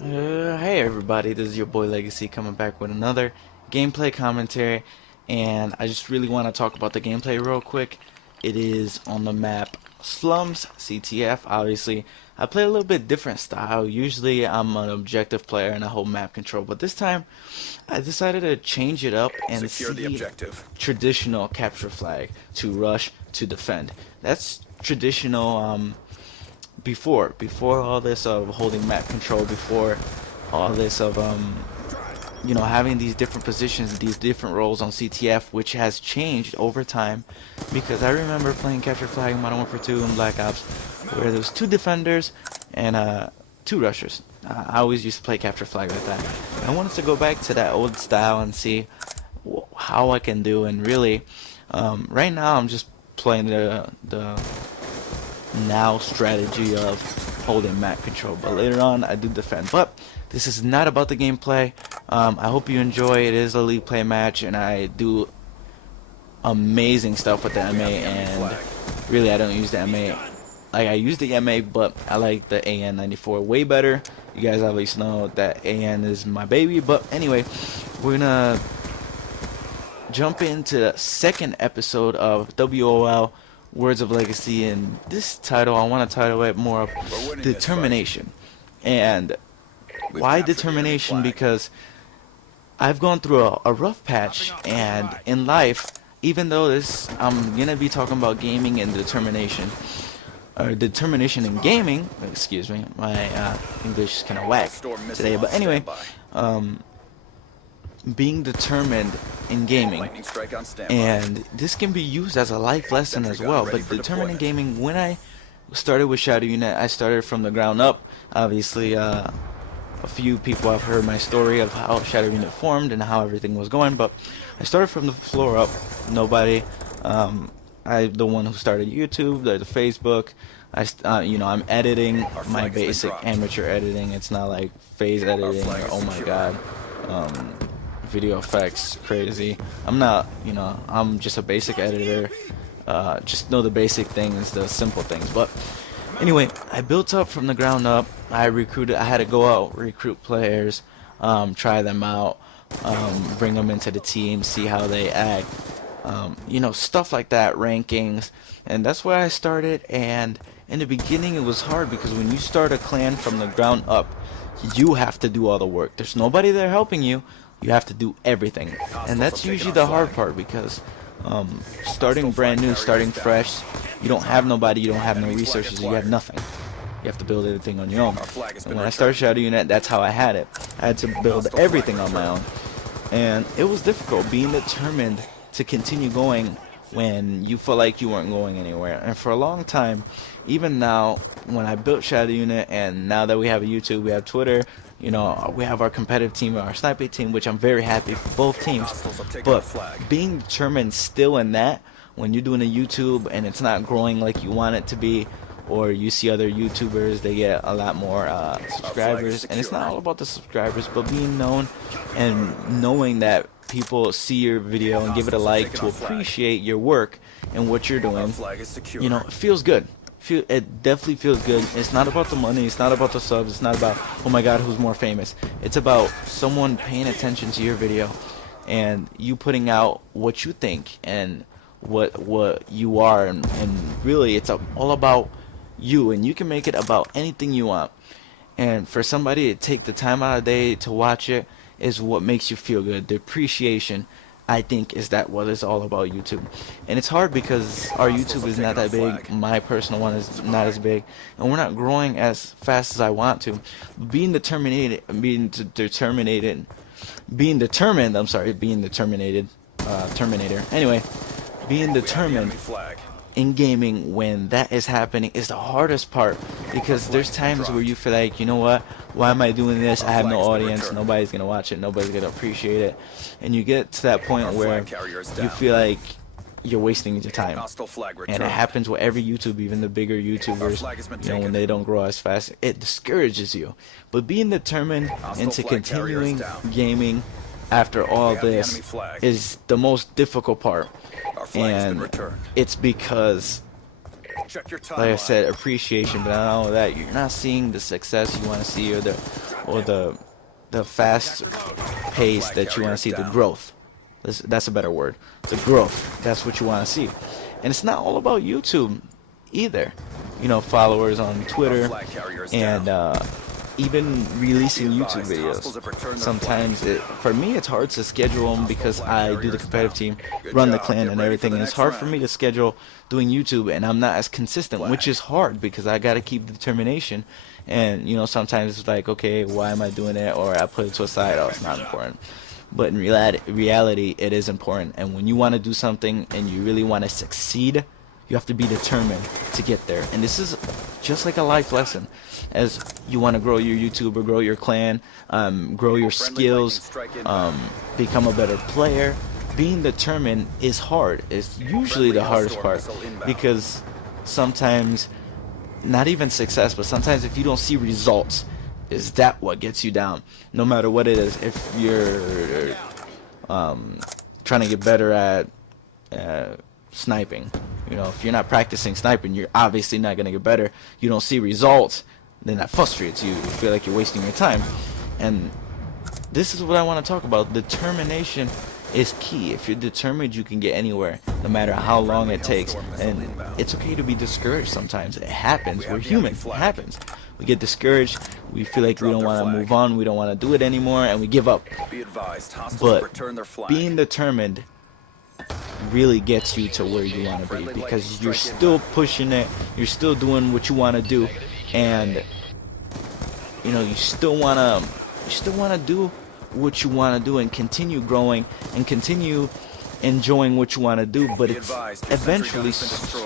Hey everybody, this is your boy Legacy coming back with another gameplay commentary, and I just really want to talk about the gameplay real quick. It is on the map Slums CTF. Obviously, I play a little bit different style. Usually I'm an objective player and I hold map control, but this time I decided to change it up and Secure the see objective. traditional capture flag to rush to defend. That's traditional before all this of holding map control, before all this of having these different positions, these different roles on CTF, which has changed over time, because I remember playing capture flag in Modern Warfare 2 and Black Ops where there was two defenders and two rushers. I always used to play capture flag like that. I wanted to go back to that old style and see how I can do, and really right now I'm just playing the now strategy of holding map control, but later on I do defend. But this is not about the gameplay. I hope you enjoy. It is a league play match and I do amazing stuff with the MA, and really I don't use the MA. Like, I use the MA, but I like the AN94 way better. You guys obviously know that AN is my baby. But anyway, we're gonna jump into the second episode of WOL Words of Legacy, and this title I want to title it more of Determination. And why determination? Because I've gone through a rough patch, and in life, even though I'm gonna be talking about gaming and determination, or determination in gaming, excuse me, my English is kind of whack today, but anyway, being determined in gaming, and this can be used as a life lesson as well. But determined in gaming, when I started with Shadow Unit, I started from the ground up. Obviously, a few people have heard my story of how Shadow Unit formed and how everything was going, but I started from the floor up. Nobody. I'm the one who started YouTube, the Facebook. I'm editing my basic amateur editing. It's not like phase editing or, oh my god, video effects crazy. I'm not, I'm just a basic editor. Just know the basic things, the simple things. But anyway, I built up from the ground up. I had to go out, recruit players, try them out, bring them into the team, see how they act, stuff like that, rankings. And that's where I started. And in the beginning it was hard, because when you start a clan from the ground up, you have to do all the work. There's nobody there helping you. You have to do everything, and that's usually the hard part, because starting brand new, starting fresh, you don't have nobody, you don't have no resources, you have nothing. You have to build everything on your own. And when I started Shadow Unit, that's how I had it. I had to build everything on my own, and it was difficult being determined to continue going when you felt like you weren't going anywhere. And for a long time, even now, when I built Shadow Unit, and now that we have a YouTube, we have Twitter, we have our competitive team, our sniper team, which I'm very happy for both teams. But being determined still in that, when you're doing a YouTube and it's not growing like you want it to be, or you see other YouTubers, they get a lot more subscribers, and it's not all about the subscribers, but being known and knowing that people see your video and give it a like to appreciate your work and what you're doing, it feels good. It definitely feels good. It's not about the money, it's not about the subs, it's not about, oh my god, who's more famous. It's about someone paying attention to your video and you putting out what you think and what you are, and really it's all about you, and you can make it about anything you want. And for somebody to take the time out of the day to watch it is what makes you feel good. The appreciation, I think, is that what it's all about YouTube. And it's hard because our YouTube is not that big. My personal one is not as big, and we're not growing as fast as I want to. Being determined, Terminator. Anyway, being determined in gaming when that is happening is the hardest part, because there's times where you feel like, you know what, why am I doing this? I have no audience, nobody's gonna watch it, nobody's gonna appreciate it, and you get to that point where you feel like you're wasting your time. And it happens with every YouTube, even the bigger YouTubers, when they don't grow as fast, it discourages you. But being determined into continuing gaming after all this is the most difficult part, and it's because like I said, appreciation, but not only that, you're not seeing the success you want to see, or the fast pace that you want to see, the growth. That's a better word. The growth. That's what you want to see. And it's not all about YouTube either. You know, followers on Twitter and even releasing YouTube videos. Sometimes, for me, it's hard to schedule them because I do the competitive team, run the clan and everything, and it's hard for me to schedule doing YouTube, and I'm not as consistent, which is hard because I got to keep the determination. And, you know, sometimes it's like, okay, why am I doing it? Or I put it to a side, oh, it's not important. But in reality, it is important. And when you want to do something and you really want to succeed, you have to be determined to get there. And this is just like a life lesson. As you want to grow your YouTube or grow your clan, grow your skills, become a better player, being determined is hard. It's usually the hardest part, because sometimes, not even success, but sometimes if you don't see results, is that what gets you down? No matter what it is. If you're trying to get better at sniping, you know, if you're not practicing sniping, you're obviously not going to get better. You don't see results, then that frustrates you. You feel like you're wasting your time. And this is what I want to talk about. Determination is key. If you're determined, you can get anywhere, no matter how long it takes. And it's okay to be discouraged sometimes. It happens. We're human. It happens. We get discouraged. We feel like we don't want to move on. We don't want to do it anymore, and we give up. But being determined really gets you to where you want to be, because you're still pushing it. You're still doing what you want to do, and you know, you still want to do what you want to do and continue growing and continue enjoying what you want to do. But it's eventually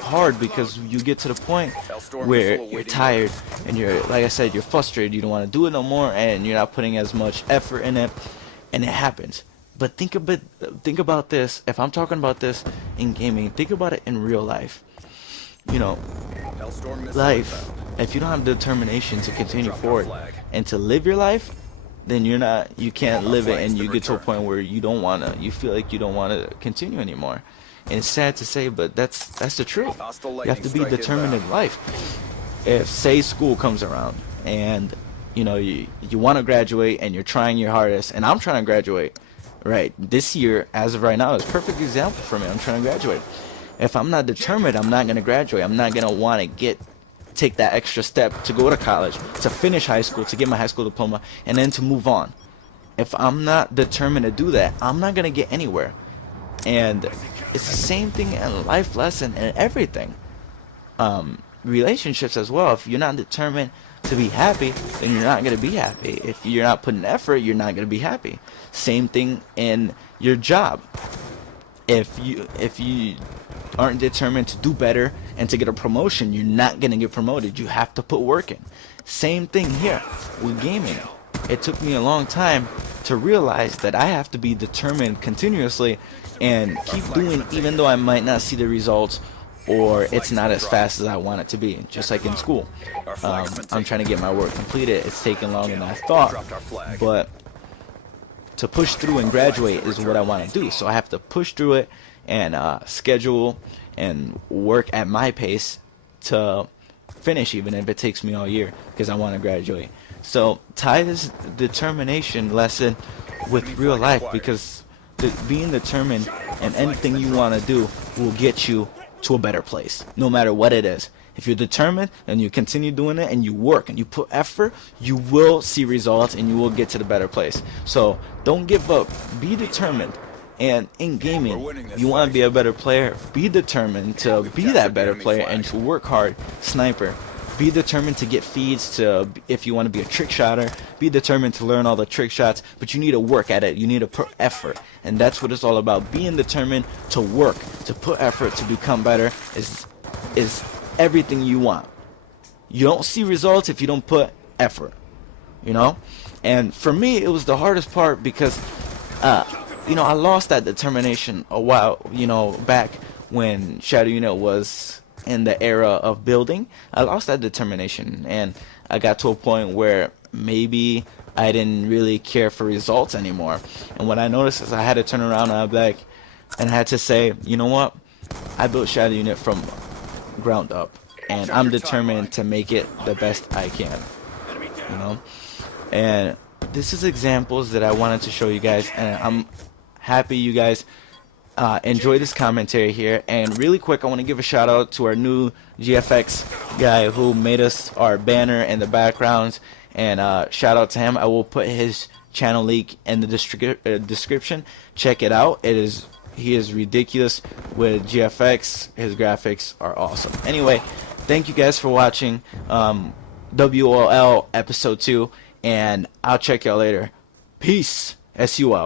hard, because you get to the point where you're tired and you're, like I said, you're frustrated. You don't want to do it no more, and you're not putting as much effort in it, and it happens. But think about this. If I'm talking about this in gaming, think about it in real life. You know, life, if you don't have the determination to continue forward and to live your life, then you can't live it, and you get to a point where you feel like you don't want to continue anymore. And it's sad to say, but that's the truth. You have to be determined in life. If, say, school comes around and you know you want to graduate and you're trying your hardest, and I'm trying to graduate right this year, as of right now, is a perfect example for me. I'm trying to graduate. If I'm not determined, I'm not going to graduate. I'm not going to want to take that extra step to go to college, to finish high school, to get my high school diploma, and then to move on. If I'm not determined to do that, I'm not going to get anywhere. And it's the same thing in life lesson and everything. Relationships as well. If you're not determined to be happy, then you're not going to be happy. If you're not putting effort, you're not going to be happy. Same thing in your job. If you aren't determined to do better and to get a promotion, you're not going to get promoted. You have to put work in. Same thing here with gaming. It took me a long time to realize that I have to be determined continuously and keep doing, even though I might not see the results, or it's not as fast as I want it to be. Just like in school, I'm trying to get my work completed. It's taking longer than I thought, but to push through and graduate is what I want to do. So I have to push through it and schedule and work at my pace to finish, even if it takes me all year, because I want to graduate. So tie this determination lesson with real life, because being determined and anything you want to do will get you to a better place, no matter what it is. If you're determined and you continue doing it and you work and you put effort, you will see results and you will get to the better place. So don't give up. Be determined. And in gaming, you want to be a better player, be determined to be that better player and to work hard. Sniper, be determined to get feeds. To, if you want to be a trick shotter, be determined to learn all the trick shots, but you need to work at it. You need to put effort, and that's what it's all about. Being determined to work, to put effort, to become better is everything you want. You don't see results if you don't put effort, you know. And for me, it was the hardest part, because you know, I lost that determination a while, you know, back when Shadow Unit was in the era of building. I lost that determination, and I got to a point where maybe I didn't really care for results anymore. And what I noticed is I had to turn around and I had to say, you know what, I built Shadow Unit from ground up, and I'm determined to make it the best I can, you know. And this is examples that I wanted to show you guys, and I'm happy you guys enjoy this commentary here. And really quick, I want to give a shout out to our new GFX guy who made us our banner and the backgrounds, and shout out to him. I will put his channel link in the description. Check it out. He is ridiculous with GFX. His graphics are awesome. Anyway, thank you guys for watching WOL episode 2, and I'll check y'all later. Peace. SUL.